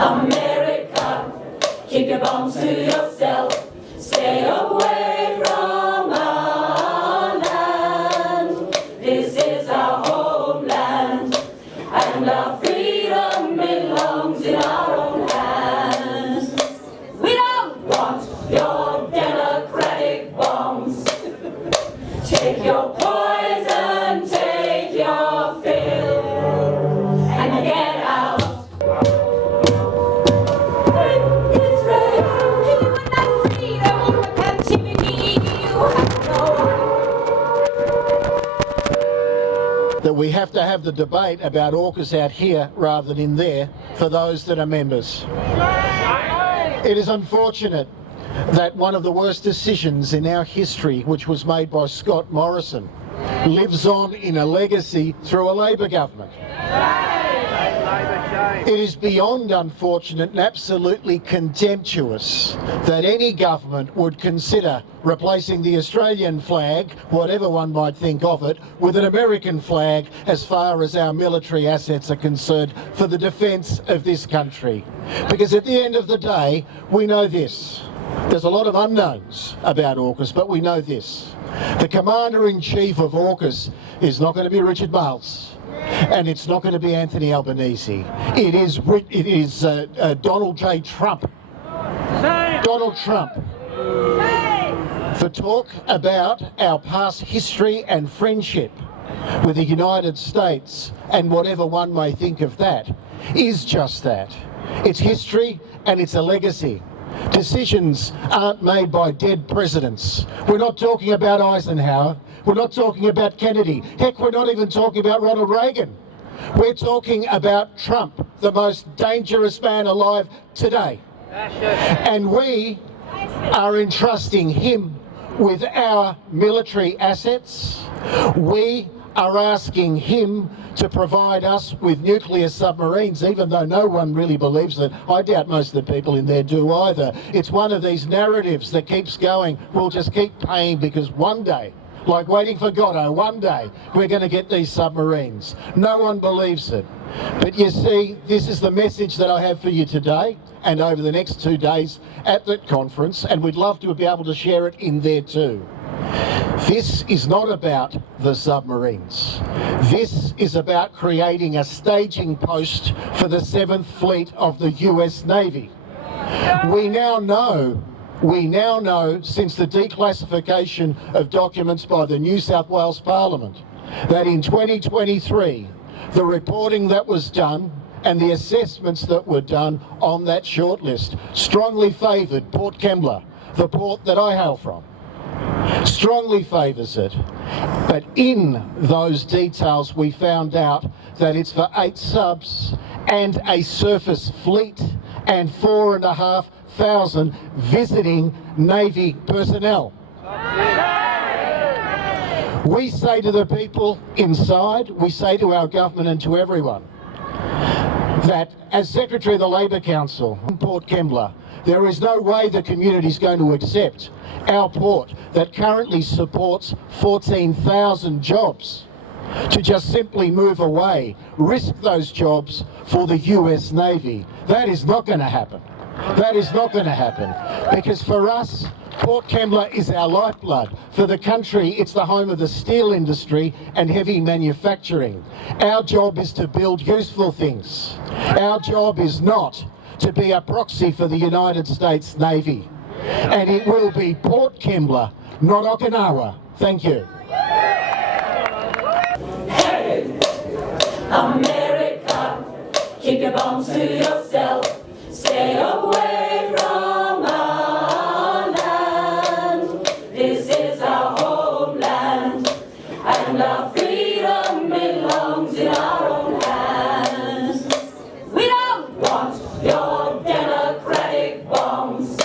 America, keep your bombs to yourself. Stay away from our land. This is our homeland, and our freedom belongs in our own hands. We don't want your democratic bombs. Take your poison, take your fill, and get out. That we have to have the debate about AUKUS out here rather than in there for those that are members. It is unfortunate that one of the worst decisions in our history, which was made by Scott Morrison, lives on in a legacy through a Labor government. It is beyond unfortunate and absolutely contemptuous that any government would consider replacing the Australian flag, whatever one might think of it, with an American flag as far as our military assets are concerned for the defence of this country. Because at the end of the day, we know this. There's a lot of unknowns about AUKUS, but we know this. The Commander-in-Chief of AUKUS is not going to be Richard Marles, and it's not going to be Anthony Albanese. It is Donald J. Trump. Donald Trump. For talk about our past history and friendship with the United States, and whatever one may think of that, is just that. It's history and it's a legacy. Decisions aren't made by dead presidents. We're not talking about Eisenhower. We're not talking about Kennedy. Heck, we're not even talking about Ronald Reagan. We're talking about Trump, the most dangerous man alive today. And we are entrusting him with our military assets. We are asking him to provide us with nuclear submarines, even though no one really believes it. I doubt most of the people in there do either. It's one of these narratives that keeps going. We'll just keep paying because one day, like waiting for Godot, one day we're going to get these submarines. No one believes it. But you see, this is the message that I have for you today and over the next 2 days at the conference, and we'd love to be able to share it in there too. This is not about the submarines. This is about creating a staging post for the 7th Fleet of the US Navy. We now know since the declassification of documents by the New South Wales Parliament that in 2023, the reporting that was done and the assessments that were done on that shortlist strongly favoured Port Kembla, the port that I hail from. Strongly favours it. But in those details we found out that it's for 8 subs and a surface fleet and 4,500 visiting Navy personnel. We say to the people inside, we say to our government and to everyone, that as Secretary of the Labor Council in Port Kembla, there is no way the community is going to accept our port that currently supports 14,000 jobs to just simply move away, risk those jobs for the US Navy. That is not going to happen. That is not going to happen. Because for us, Port Kembla is our lifeblood. For the country, it's the home of the steel industry and heavy manufacturing. Our job is to build useful things. Our job is not to be a proxy for the United States Navy. And it will be Port Kembla, not Okinawa. Thank you. Hey, America, keep your bombs to yourself. Stay away from our land. This is our homeland, and our freedom belongs in our own hands. We don't want your democratic bombs.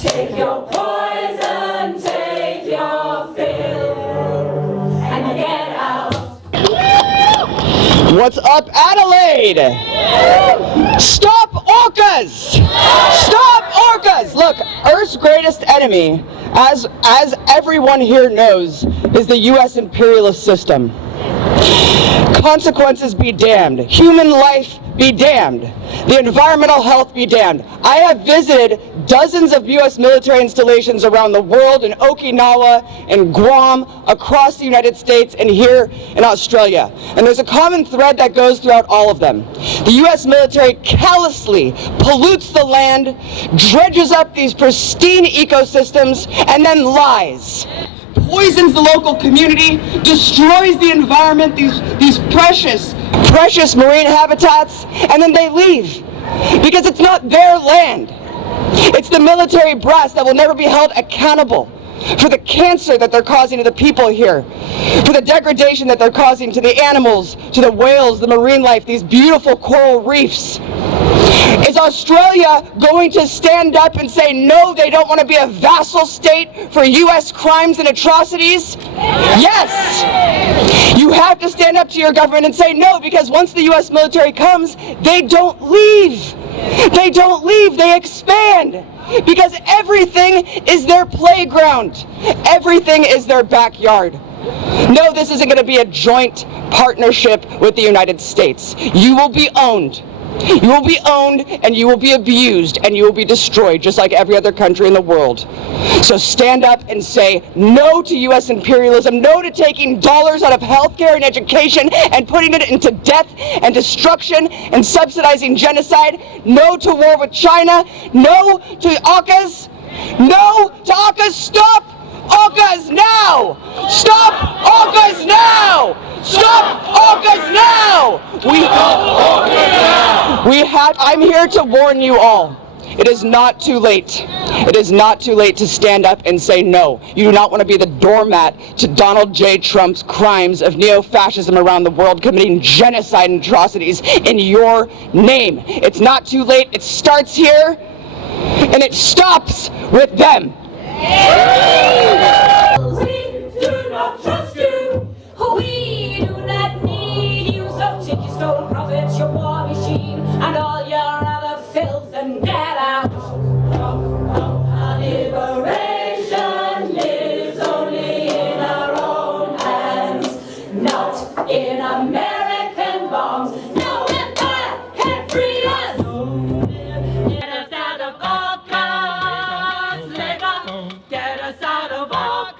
Take your poison, take your fill, and get out. What's up, Adelaide? Stop orcas! Stop orcas! Look, Earth's greatest enemy, as everyone here knows, is the US imperialist system. Consequences be damned. Human life be damned. The environmental health be damned. I have visited dozens of U.S. military installations around the world, in Okinawa and Guam, across the United States, and here in Australia. And there's a common thread that goes throughout all of them. The U.S. military callously pollutes the land, dredges up these pristine ecosystems, and then lies. Poisons the local community, destroys the environment, these precious marine habitats, and then they leave because it's not their land. It's the military brass that will never be held accountable for the cancer that they're causing to the people here, for the degradation that they're causing to the animals, to the whales, the marine life, these beautiful coral reefs. Is Australia going to stand up and say, no, they don't want to be a vassal state for U.S. crimes and atrocities? Yes! You have to stand up to your government and say no, because once the U.S. military comes, they don't leave. They don't leave, they expand. Because everything is their playground. Everything is their backyard. No, this isn't going to be a joint partnership with the United States. You will be owned. You will be owned, and you will be abused, and you will be destroyed, just like every other country in the world. So stand up and say no to U.S. imperialism, no to taking dollars out of healthcare and education and putting it into death and destruction and subsidizing genocide. No to war with China. No to AUKUS. No to AUKUS. Stop AUKUS now! Stop AUKUS now! Stop AUKUS now! I'm here to warn you all. It is not too late. It is not too late to stand up and say no. You do not want to be the doormat to Donald J. Trump's crimes of neo-fascism around the world, committing genocide and atrocities in your name. It's not too late. It starts here, and it stops with them. We do not trust you. We do not need you. So take your stolen profits, your war machine, and all your other filth, and get out. Our liberation lives only in our own hands, not in American bombs. No empire can free us. Get us out of AUKUS, labor. Get us out of AUKUS.